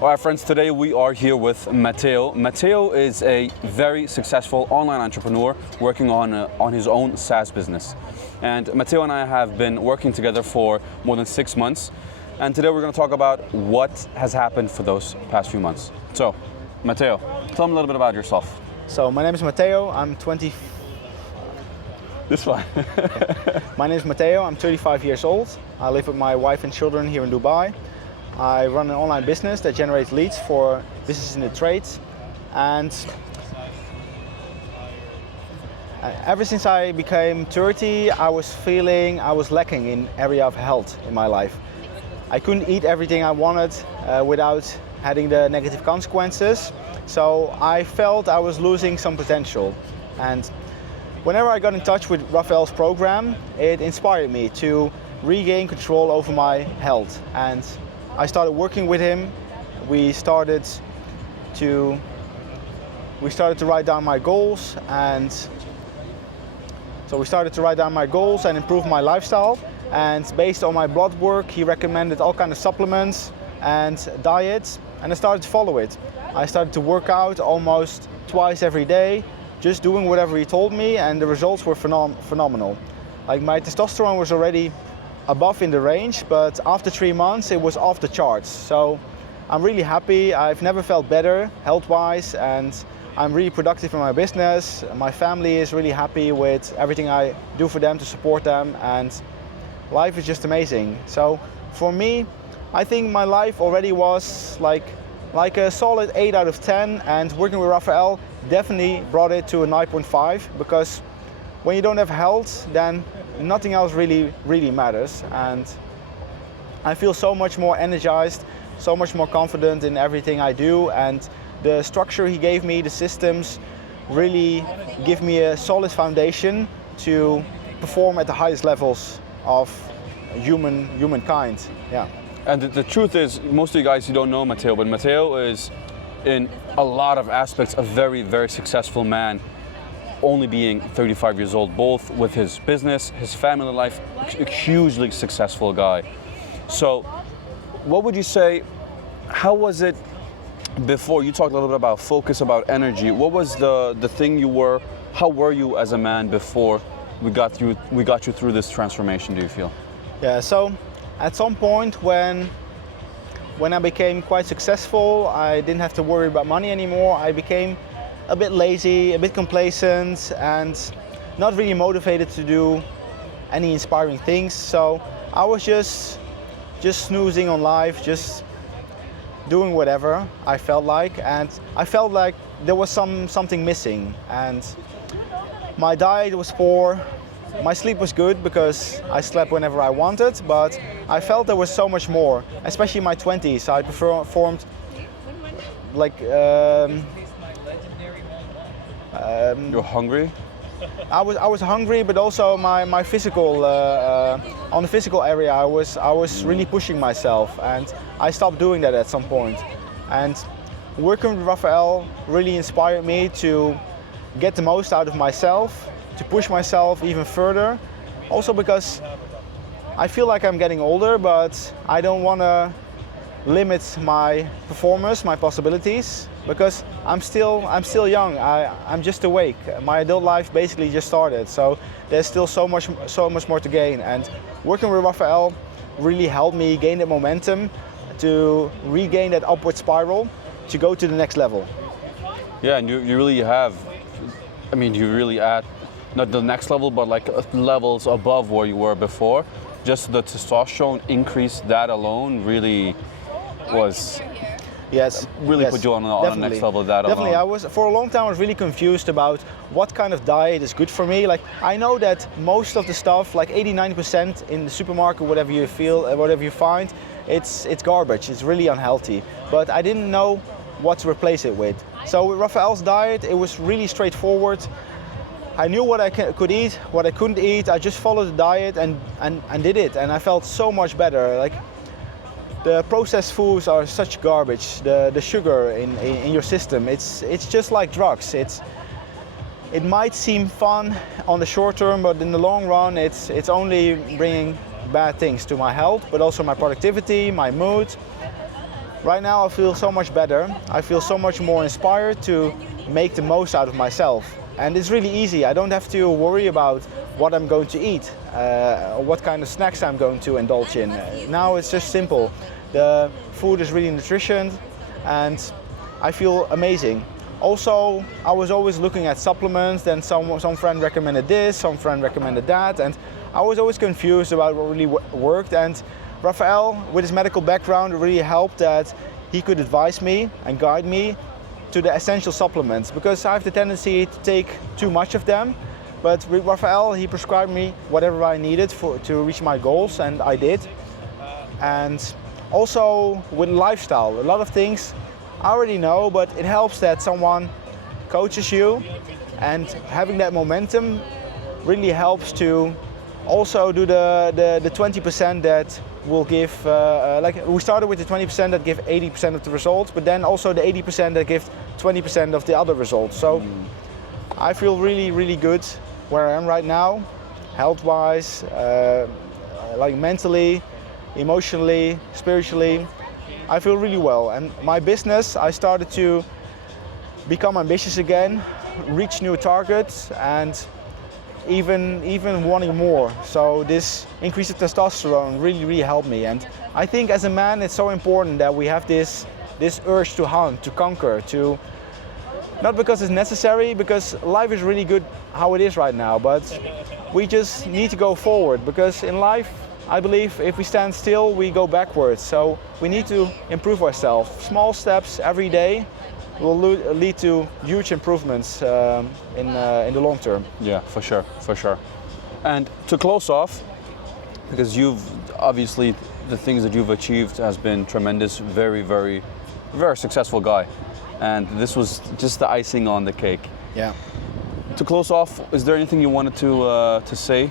All right, friends, today we are here with Matteo. Matteo is a very successful online entrepreneur working on his own SaaS business. And Matteo and I have been working together for more than 6 months. And today we're going to talk about what has happened for those past few months. So, Matteo, tell me a little bit about yourself. So, my name is Matteo. I'm 20. This one. My name is Matteo. I'm 35 years old. I live with my wife and children here in Dubai. I run an online business that generates leads for businesses in the trades. And ever since I became 30, I was feeling I was lacking in area of health in my life. I couldn't eat everything I wanted without having the negative consequences. So I felt I was losing some potential. And whenever I got in touch with Raphael's program, it inspired me to regain control over my health. And I started working with him. We started to write down my goals, and so we started to write down my goals and improve my lifestyle. And based on my blood work, he recommended all kinds of supplements and diets, and I started to follow it. I started to work out almost twice every day, just doing whatever he told me, and the results were phenomenal. Like, my testosterone was already above in the range, but after 3 months it was off the charts. So I'm really happy. I've never felt better health-wise, and I'm really productive in my business. My family is really happy with everything I do for them to support them, and life is just amazing. So for me, I think my life already was like a solid 8 out of 10, and working with Raphael definitely brought it to a 9.5, because when you don't have health, then nothing else really matters. And I feel so much more energized, so much more confident in everything I do, and the structure he gave me, the systems, really give me a solid foundation to perform at the highest levels of humankind. Yeah. And the truth is, most of you guys, you don't know Matteo, but Matteo is, in a lot of aspects, a very, very successful man, only being 35 years old, both with his business, his family life, a hugely successful guy. So what would you say, how was it before? You talked a little bit about focus, about energy. What was the thing how were you as a man before we got you through this transformation, do you feel? Yeah, so at some point when I became quite successful, I didn't have to worry about money anymore. I became a bit lazy, a bit complacent, and not really motivated to do any inspiring things. So I was just snoozing on life, just doing whatever I felt like, and I felt like there was something missing. And my diet was poor, my sleep was good because I slept whenever I wanted, but I felt there was so much more, especially in my 20s. I performed like You're hungry? I was hungry, but also my physical on the physical area I was really pushing myself, and I stopped doing that at some point. And working with Raphael really inspired me to get the most out of myself, to push myself even further. Also because I feel like I'm getting older, but I don't want to limit my performance, my possibilities, because I'm still young. I'm just awake. My adult life basically just started, so there's still so much more to gain. And working with Raphael really helped me gain that momentum to regain that upward spiral to go to the next level. Yeah, and you really have. I mean, you really at not the next level, but like levels above where you were before. Just the testosterone increase, that alone really was. Yes, really yes, put you on the next level. Definitely, for a long time I was really confused about what kind of diet is good for me. Like, I know that most of the stuff, like 80-90% in the supermarket, whatever you find, it's garbage. It's really unhealthy. But I didn't know what to replace it with. So with Raphael's diet, it was really straightforward. I knew what I could eat, what I couldn't eat. I just followed the diet and did it, and I felt so much better. Like, the processed foods are such garbage. The sugar in your system, it's just like drugs. It might seem fun on the short term, but in the long run, it's only bringing bad things to my health, but also my productivity, my mood. Right now I feel so much better. I feel so much more inspired to make the most out of myself. And it's really easy. I don't have to worry about what I'm going to eat, or what kind of snacks I'm going to indulge in. Now it's just simple. The food is really nutritious and I feel amazing. Also, I was always looking at supplements, then some friend recommended this, some friend recommended that, and I was always confused about what really worked. And Raphael, with his medical background, really helped that he could advise me and guide me to the essential supplements, because I have the tendency to take too much of them. But with Raphael, he prescribed me whatever I needed to reach my goals, and I did. And also with lifestyle, a lot of things I already know, but it helps that someone coaches you, and having that momentum really helps to also do the 20% that will give, like we started with the 20% that give 80% of the results, but then also the 80% that give 20% of the other results. So I feel really, really good where I am right now, health-wise, like mentally, emotionally, spiritually. I feel really well, and my business, I started to become ambitious again, reach new targets, and even wanting more. So this increase of testosterone really helped me. And I think as a man, it's so important that we have this urge to hunt, to conquer, to not because it's necessary, because life is really good how it is right now, but we just need to go forward, because in life, I believe if we stand still, we go backwards. So we need to improve ourselves. Small steps every day will lead to huge improvements in the long term. Yeah, for sure, for sure. And to close off, because you've obviously the things that you've achieved has been tremendous, very successful guy, and this was just the icing on the cake. Yeah. To close off, is there anything you wanted to say?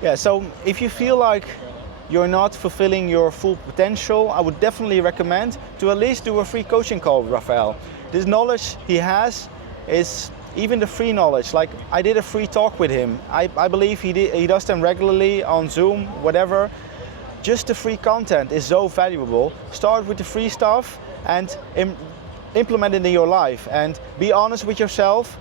Yeah, so if you feel like you're not fulfilling your full potential, I would definitely recommend to at least do a free coaching call with Raphael. This knowledge he has is even the free knowledge. Like, I did a free talk with him. I believe he does them regularly on Zoom, whatever. Just the free content is so valuable. Start with the free stuff and implement it in your life, and be honest with yourself.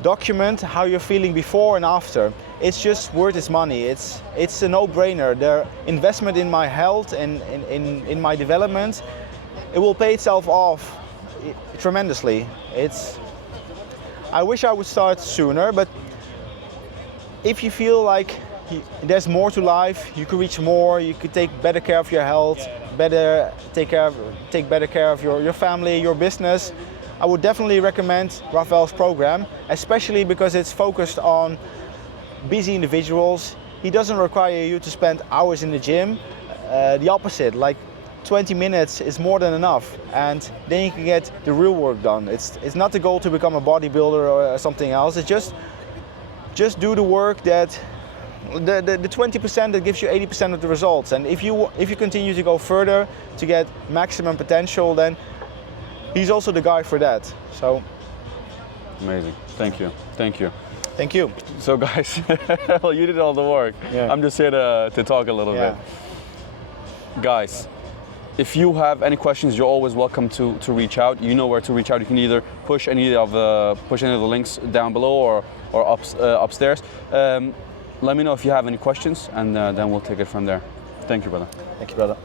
Document how you're feeling before and after. It's just worth its money. It's a no-brainer. The investment in my health and in my development, it will pay itself off tremendously. I wish I would start sooner, but if you feel like there's more to life, you could reach more, you could take better care of your health, take better care of your family, your business, I would definitely recommend Raphael's program, especially because it's focused on busy individuals. He doesn't require you to spend hours in the gym. The opposite, like 20 minutes is more than enough, and then you can get the real work done. It's not the goal to become a bodybuilder or something else. It's just do the work that the 20% that gives you 80% of the results. And if you continue to go further to get maximum potential, then he's also the guy for that. So amazing. Thank you. Thank you. Thank you. So guys, well, you did all the work. Yeah. I'm just here to talk a little bit. Guys, if you have any questions, you're always welcome to reach out. You know where to reach out. You can either push any of the links down below or upstairs. Let me know if you have any questions, and then we'll take it from there. Thank you, brother. Thank you, brother.